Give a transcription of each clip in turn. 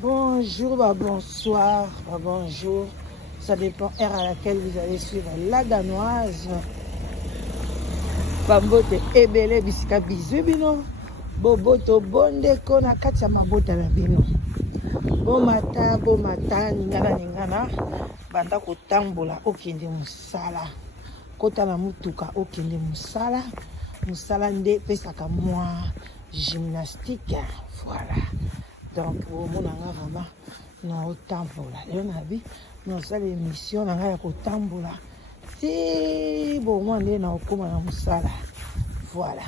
Bonjour, bah bonsoir, bah bonjour. Ça dépend heure à laquelle vous allez suivre la danoise. Bambote ebele bisika bizu bino. Boboto bonde kona katia mabota na bino. Bon matin, ningana. Banda kotambola okende musala. Kota na mutuka okende musala. Musala nde pesaka mwa gymnastique. Voilà. Donc, au monde vraiment, nous tambola. Et on a vu, nous avons l'émission, nous avons tambola. Si bon, moi, nous avons musala. Voilà.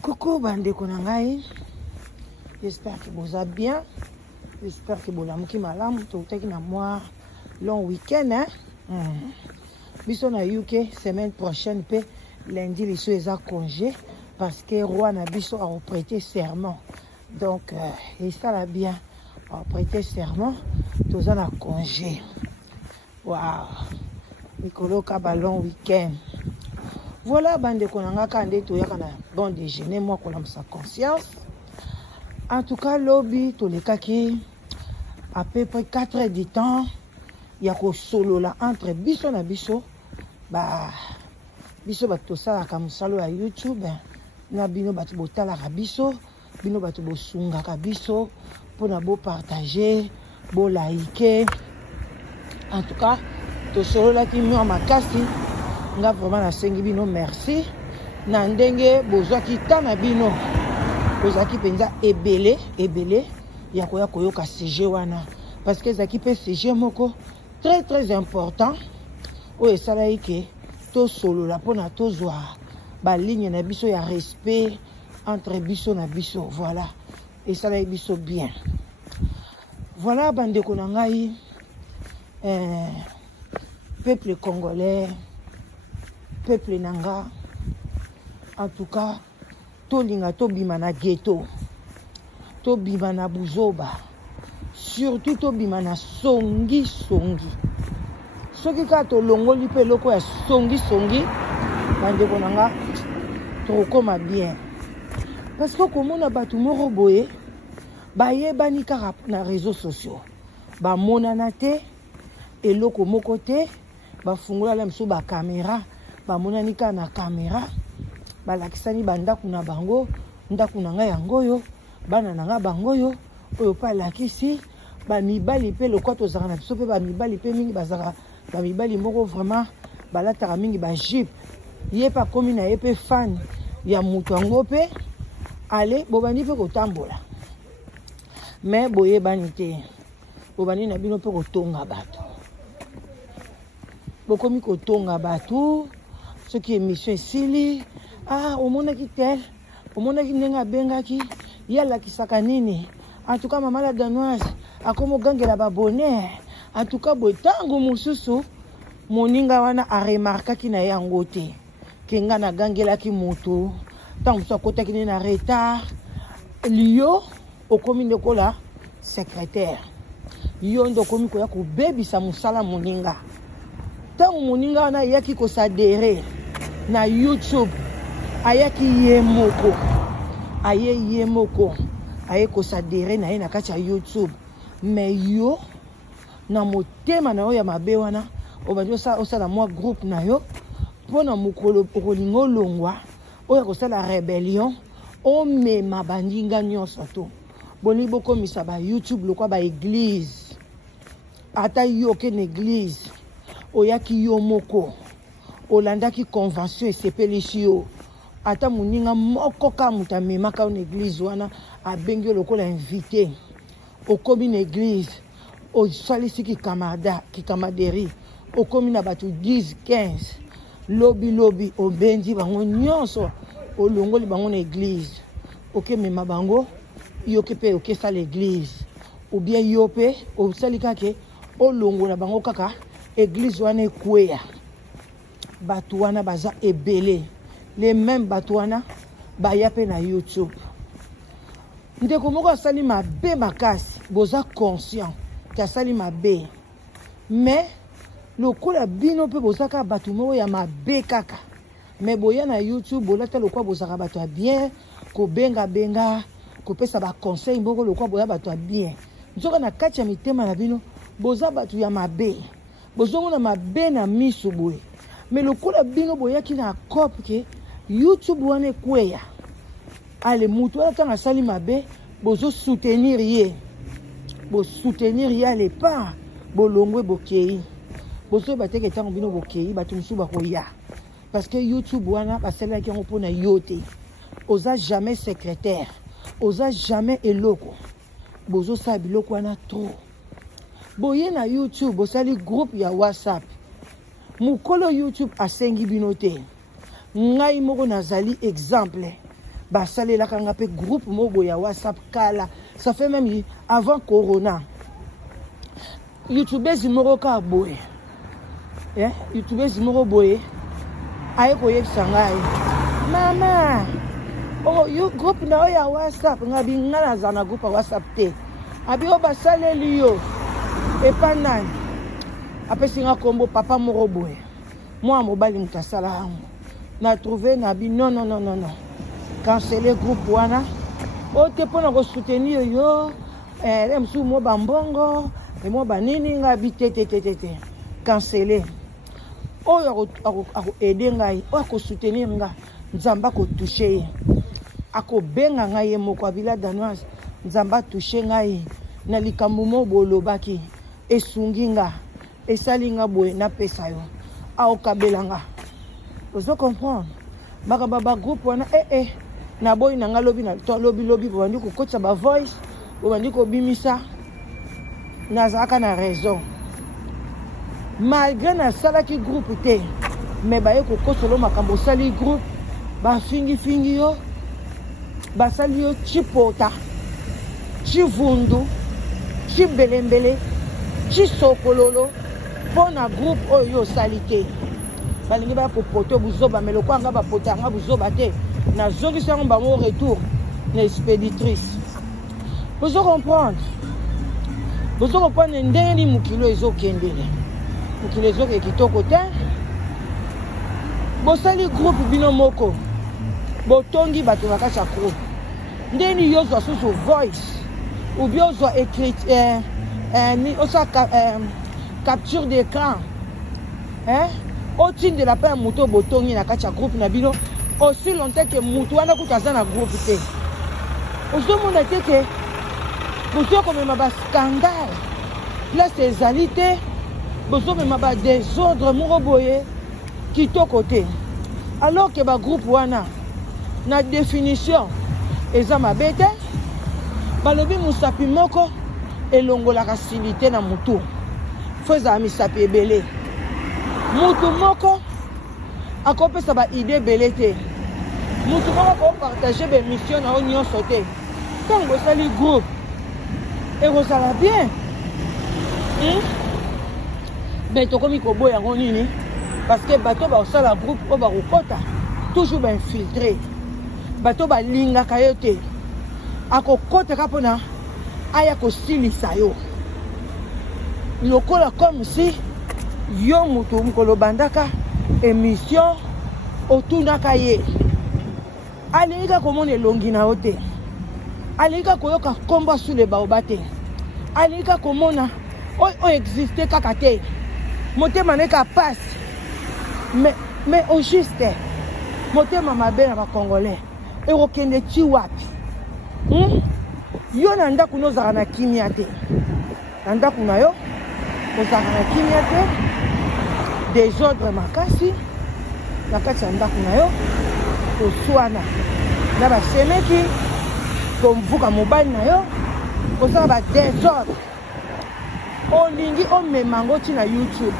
Coucou, bande konangai. J'espère que vous allez bien. J'espère que vous allez bien. Tout est dans moi long week-end. Hein? Biso na UK, semaine prochaine, lundi, les choses à congé. Parce que roi na biso a prêté serment. Donc, et ça va bien. On va prêter serment. Tous en a congé. Waouh. Nicolo Cabalon week-end. Voilà, bande konanga kande to yakana bon déjeuner. Moi, qu'on a sa conscience. En tout cas, lobby, tous les cas qui à peu près 4 heures du temps. Il y a ko solo là entre biso na biso. Bah, biso bato ça comme salo à YouTube. Na bino bato botala ka biso. Bino bato bo sunga ka biso pour na bo partager, bo liker. En tout cas, to solo la ki mwa makasi nga vraiment na sengi bino merci. Na ndenge bozwa ki tana bino. Bozwa ki penza ebele ya koyoka CG wana parce que zaki pe CG moko très important. O esala ike to solo la pona to zwa ba ligne na biso ya respect entre biso na biso, voilà. Et ça va biso bien. Voilà, bande konangai, peuple congolais, peuple nanga. En tout cas, to linga to bimana ghetto, to bimana buzoba, surtout to bimana songi. Soki ka to longoli pe loko ya songi, bande konanga, to koma bien. Parce que comme on a battu moro boye, baye bani kara na réseaux sociaux. Ba monanate et loko mokote, ba fungula la mso ba caméra, ba monanika na caméra, ba lakisani banda kuna bango, ndaku nanga yango yo, bana nanga bango yo, oyo pa lakisi, ba mibali pe lokwato zaka na biso pe ba mibali pe mingi bazaka, ba mibali moko vraiment balataka mingi ba jeep. Ye pa komi na ye pe fan ya mutu yango pe. Allez, bobani pe kotambola. Mais boye banité. Bobani na bino pe kotonga bato. Bokomi kotonga bato. Ce qui est mission sili. Ah, omona ki tel. Omona ki nenga bengaki. Yala ki sakanini. En tout cas, maman la danoise. Akomo gangela babone. En tout cas, botango mususu. Moninga wana a remarka ki na yangote. Kenga na gangela ki moto. Tant que ça côté qui n'est en retard, Lio au commune de Kola secrétaire. Lio ndo komi ko yako baby sa musala moninga. Tant moninga na yaki ko s'adhérer na YouTube, ayaki yemoko. Aye ko s'adhérer na na kati ya YouTube. Mais yo na motema na yo ya mabe wana, obandi osala moi groupe na yo pona mukolo okolingo longwa. Oya ko la rébellion o me mabandinga nyonso to boni boko misaba YouTube lokwa ba église ata yo ke église oyaki yo moko olandaki convention esepelisi yo ata muninga moko ka muta memaka une église wana abengi lokola invité okomi na église o salisi ki camaraderie okomi na batu 10-15 lobby obendi bango nyonso olongoli bango na église oke mema bango yoke pe oke sa l'église ou bien yope o salika ke olongola bango kaka église wana ekweya batu wana baza ebele les mêmes batu wana baya pe na YouTube ndeko moko asali mabe makasi boza conscient ke asali mabe mais lokola bino pe bozaka batu moko ya mabe kaka mais boya na YouTube bolata lokwa bozaka batu ya bien ko benga kopesa ba conseil mboko lokwa boya bato bien nzoka na kati ya mitema na bino boza bato ya mabe bozongo na mabe na miso boye mais lokola bino boyaki na cop ke YouTube wana ekweya ale mutu wana tanga sali mabe bozo soutenir ye ale pas bolongwe bokei bozo bateke tango bino bokei bato musu bakoya parce que YouTube wana basalaki yango mpona yo te oza jamais secrétaire oza jamais eloko bozo sala biloko wana trop boye na YouTube bosali groupe ya WhatsApp mukolo YouTube asengi bino te ngai moko nazali exemple basalelaka nga pe groupe moko ya WhatsApp kala ça fait même avant corona YouTubers moko ka boye YouTubers moko boye aye koyebisa ngai mama oh you groupe na ya WhatsApp ngabi ngana za na groupe WhatsApp te abi o basaleli yo epa nani apesi nga kombo papa moko boye moi mobali mutasala hango na trouvé ngabi non canceller groupe wana o te pona ko soutenir yo msu mo bambongo et mo banini ngabi te canceller oyo ako aider ngai o ako soutenir nga nzamba ko toucher ako benga ngai moko abila danoise nzamba toucher ngai na likambo mo bolobaki esungi nga esali nga boye na pesa yo ao kabelanga ozo comprendre baba groupe wana na boy na nga lobi na to lobi bandi ko kotsa ba voice bandi ko bimisa nazaka na raison malgré na salaki groupe te mais baye ko kosolo makambo sali groupe ba fingi yo basali yo chipota chivundu chibelembele chisokololo pona groupe oyo salite balingi ba popoto buzoba meloko anga ba potanga buzoba te na zongisa ngo bango retour na expéditrice vous comprendre ndeni mukilo ezokendele mukilo ezoke kitoko te bosali groupe bino moko botongi bato bakasa groupe ndeni yozwa susu voice ou bien ozwa écrit ni osa capture d'écran otine de la paix muto botongi na kati ya groupe na bino aussi longtemps que mutu wana kutaza na groupe te ozomona te ke bozomema ba scandale place ezali te bozomema ba désordre moko boye kitoko te alors que ba groupe wana na définition eza mabe te balobi musapi moko elongolaka silite na mutu fo ezala misapi ebele mutu moko akopesa ba idée ebele te mutu moko akopartage bemission na yo nyonso te ntango osali groupe ekozala bien ben tokomi koboya yango nini parce que bato baosala groupe oyo bakokota toujours bainfiltré bato balingaka yo te akokotaka mpona aya kosilisa yo lokola comme si yo mutu mokolo bandaka émission otunaka ye alingaka komona elongi na yo te alingaka koyoka kombo asule baoba te alingaka komona oyo existe kaka te motema neka pasi mais au juste motema mabe na bakongolais ekokende ti wapi yo na ndako nozalaka na kimia te na ndako na yo ozalaka na kimia te désordre makasi na kati ya ndako na yo toswana na basemeki komvuka mobali na yo kozala ba désordre olingi omemango ntina YouTube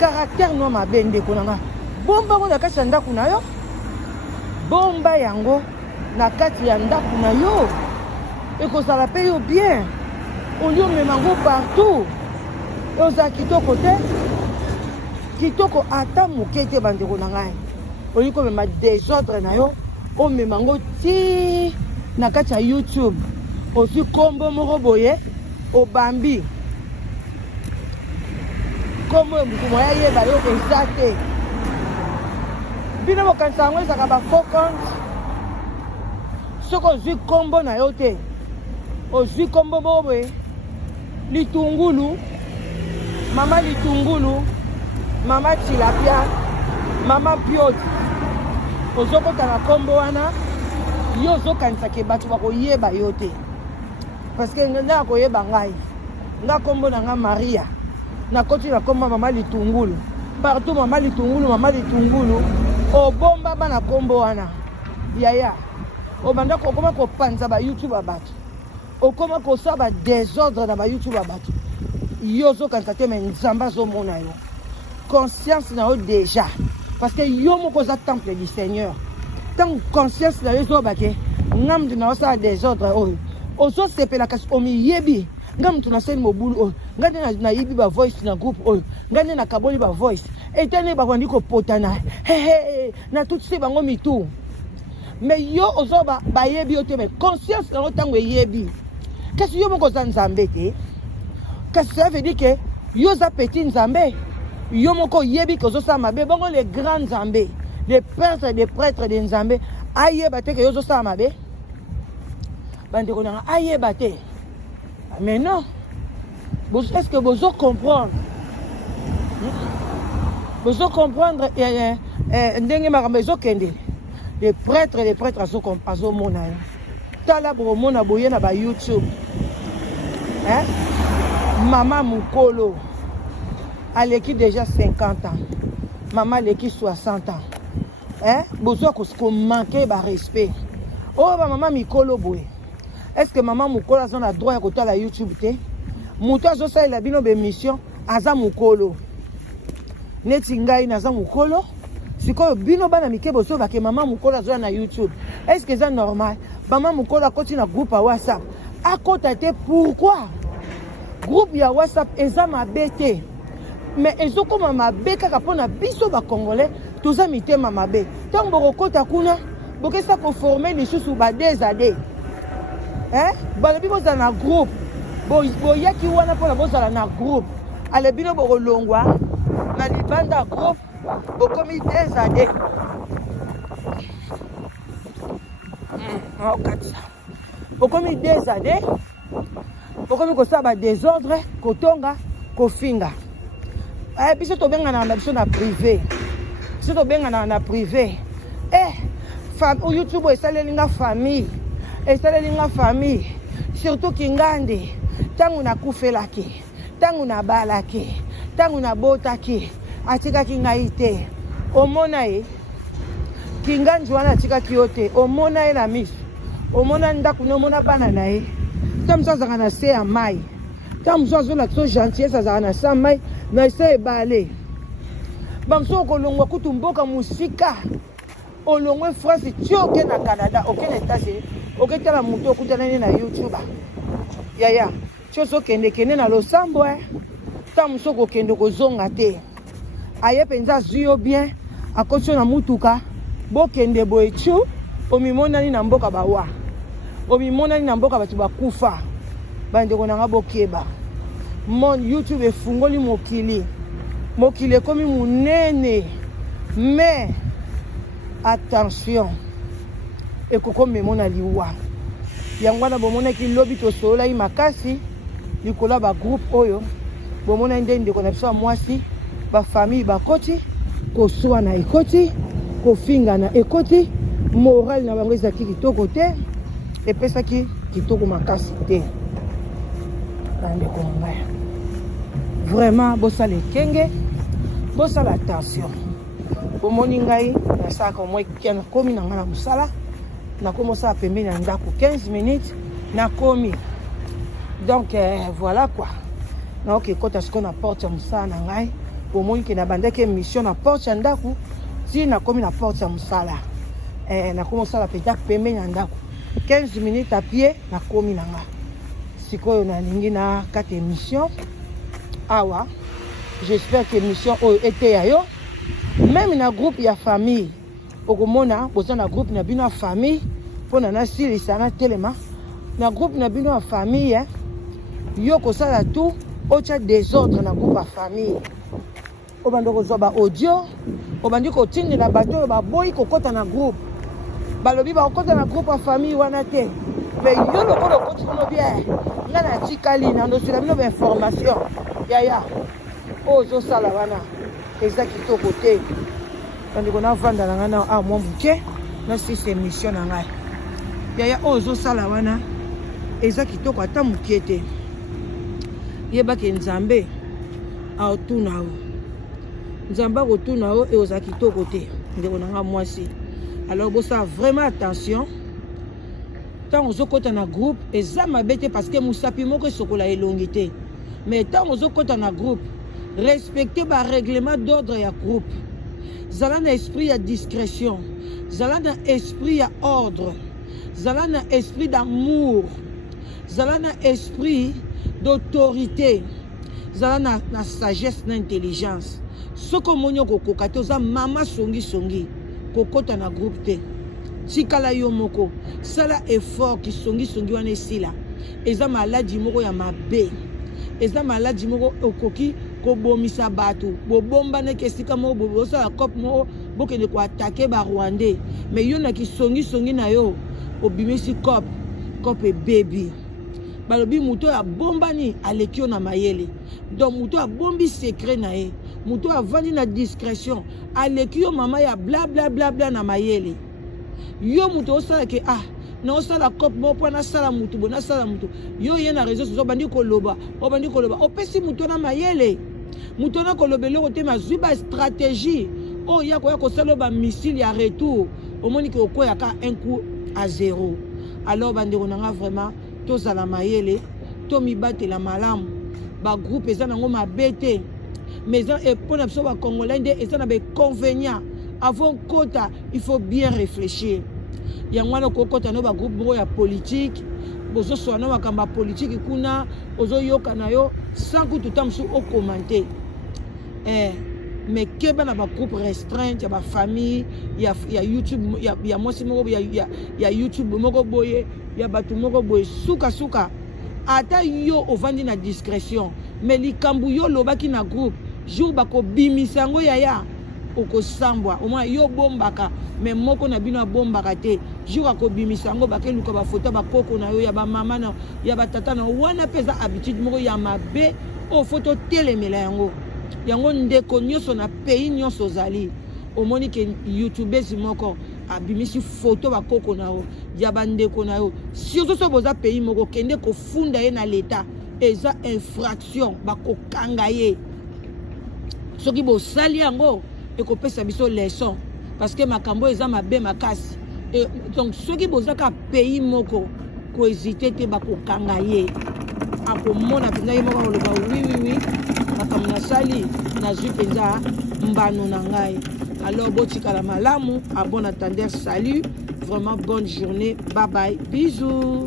caractère no mabe ndeko nanga bomba yango na kati ya ndako na yo bomba yango na kati ya ndako na yo ekozala mpe yo bien olingi omemango partout ozala kitoko te kitoko ata moke te bandeko na ngai olingi komema désordre na yo omemango ti na kati ya YouTube osi kombo moko boye obambi kombo mutu moya yeba yo eza te bino bokanisa yango ezaka ba faux compte Ce qu'on dit combo na yote. Ozui combo bobe. Litungulu. Mama litungulu. Mama tilapia. Mama pioti. Ozoko tana combo wana. Yozo kansake batu bako yeba yote. Parce que nga ko yeba ngai. Nga combo na nga Maria. Na koti na combo mama litungulu. Partout mama litungulu, mama litungulu. Obomba bana combo wana. Yaya. Obanda ko koma ko panza ba YouTube abatu. Okoma ko saba désordre na ba YouTube abatu. Yozo kansate me nzamba zo mona yo. Conscience na yo déjà. Parce que yo moko za temple du Seigneur. Tant conscience na yo zo bake. Ngam na sa désordre oyo. Ozo sepela kasi omi yebi. Ngam tuna sel mobulu oyo. Ngane na yibi ba voice na groupe oyo. Ngane na kaboli ba voice. Etane ba kwandi ko potana. Na tout se bango mitu. Mais yo ozo ba yebi yote me conscience na otango yebi. Kasi yo moko za nzambe te. Kasi ça veut dire que yo za petit nzambe. Yo moko yebi ko zo sa mabe bongo les grands nzambe. Les pères et les prêtres de nzambe ayeba te que yo zo sa mabe. Bande ko na ayeba te. Mais non. Est-ce que vous comprenez? Vous comprendre ndenge makambo ezokende. Les prêtres azo mona. Tala bo mona boye na ba YouTube. Hein? Maman Mukolo. Aleki déjà 50 ans. Maman Aleki 60 ans. Hein? Besoin qu'on manque ba respect. Oh ba maman Mikolo boye. Est-ce que maman Mukolo a le droit à côté la YouTube te? Mouta zo sa la bino be mission aza Mukolo. Neti ngai naza Mukolo. Siko bino bana mike boso ba ke maman Mukolo zo na YouTube. Est-ce que c'est normal? Maman Mukolo continue na groupe à WhatsApp. À côté te pourquoi? Groupe ya WhatsApp eza mabete. Mais ezo koma mabe kaka pona biso ba congolais toza mitema mabe. Tango bokota kuna bokesa ko former les choses ba des années. Hein? Balobi boza na groupe. Boyaki wana pona boza na groupe. Ale bino bokolongwa na libanda groupe bokomi des années. Bokomi des années. Bokomi ko saba désordre, kotonga, kofinga. Biso to benga na biso na privé. Biso to benga na privé. Femme YouTube esalela famille. Esalela famille. Surtout kingande. Tangu na kufelaki. Tangu na balaki. Tangu na botaki. Atika kingaite. Omona e. Kinganji wana atika kiote. Omona e na miso. Omona ndaku nomona bana na e. Tamso zaka na se ya mai. Tamso azola to gentillesse zaka na sa mai. Na se balé. Bamso kolongwa kutu mboka musika. Olongwe France tioke na Canada, aucun États-Unis. Aucun tala muto kutana na YouTube. Yaya, choso kende kende na losambo Tamso ko kende ko zonga te. Aye penza zuyo bien akotso na mutuka. Bo kende boechu omimona ni na mboka bawa. Omimona ni na mboka batu bakufa. Bande ko na ngabokeba. Mon YouTube efungoli mokili. Mokili komi munene. Mais attention. Et koko memona liwa. Yangwana bomona ki lobi to sola makasi. Likola ba groupe oyo. Bomona ndende ko na biso mwasi. Ba famille ba koti. Ko soa na ekoti. Ko finga na ekoti. Moral na bango ezaki kitoko te. Et pesa ki kitoko makasi te. Bande ko ngaya. Vraiment, bossa le kenge, bossa la attention. Pour mon ingai, na saka moi qui na komi na ngana musala, na commencé à pembe na ndako 15 minutes, na komi. Donc voilà quoi. Na ok kota ce qu'on apporte à musala na ngai, pour moi qui na bande ke mission na porte ndako, si na komi na porte à musala. Na commencé à péta pembe na ndako. 15 minutes à pied na komi na nga. Sikoyo na ningi na 4 émissions. Awa, j'espère que mission était ayo. Même dans groupe ya famille, okomona boza na groupe na bino famille, pona na sili sana telema. Na groupe na bino famille, yo ko sala tout, ocha désordre na groupe ya famille. Obando ko zoba audio, obandi ko tindi na bato ba boy ko kota na groupe. balobi ba okota na groupe en famille wana te mais yo lokolo okoti no bien nga na tikali na ndo sila bino ba information yaya ozo sala wana eza kitoko te ndiko na vanda na nga na a mwa buke na sisi émission na ngai yaya ozo sala wana eza kitoko ata mukie te yebake nzambe aotuna o nzambe akotuna o e oza kitoko te ndeko na nga mwasi alors bosa vraiment attention tant ozokota na groupe eza mabe te parce que musapi moko esokola elongi te mais tant ozokota na groupe respectez ba règlement d'ordre ya groupe zala na esprit ya discrétion zala na esprit ya ordre zala na esprit d'amour zala na esprit d'autorité zala na sagesse na intelligence soko monyo kokoka te oza mama songi kokota na groupe te tikala yo moko sala effort ki songi wana esila eza maladi moko ya mabe eza maladi moko okoki kobomisa bato bobomba na kesika moko bosala cop moko bokende ko attaquer ba Rwandais mais yo na ki songi na yo obimisi cop e baby balobi muto ya bombani alekio na mayele donc muto ya bombi secret na ye muto avandi na discrétion alekio mama ya bla bla bla bla na mayele yo muto osala ke na osala cop mo po na sala mutu bona sala mutu yo ye na réseau sociaux bandi koloba opesi muto na mayele muto na kolobelo kote mazwi ba stratégie ya ko sala ba missile ya retour omoni ke okoya ka un coup à 0 alors bandeko nanga vraiment tozala mayele to mibatela malamu ba groupe eza nango mabete mais eza epona biso ba congolais nde eza na ba inconvénient avant kota il faut bien réfléchir yango wana kokota no ba groupe moko ya politique bozo swana makamba politique kuna ozo yoka na yo sans que tout amsu au commenter mais keba na ba groupe restreint ya ba famille ya YouTube ya mwasi moko ya YouTube moko boye ya batu moko boye suka ata yo ovandi na discrétion mais likambu yo lobaki na groupe jour bako bimisa ngo yaya okosambwa au moins yo bombaka mais moko na bino bombaka te jour akobimisa ngo bakeluka ba photo ba koko na yo ya ba mama na ya ba tata na wana peza habitude moko ya mabe o photo telemela yango ndeko nyonso na pays nyonso zali omoni ke youtubers moko abimisi photo ba koko na yo ya bandeko na yo surtout so boza pays moko kende ko funda ye na l'état eza infraction bakokanga ye soki bo sali yango ekopesa biso leçon parce que makambo eza mabe makasi et donc soki boza ka pays moko ko hésiter te bakokanga ye akomona penza ye moko oloba oui makambo na sali na zwi penza mbano na ngai. Alors botikala malamu, à bon attendeur, salut, vraiment bonne journée, bye bye, bisous.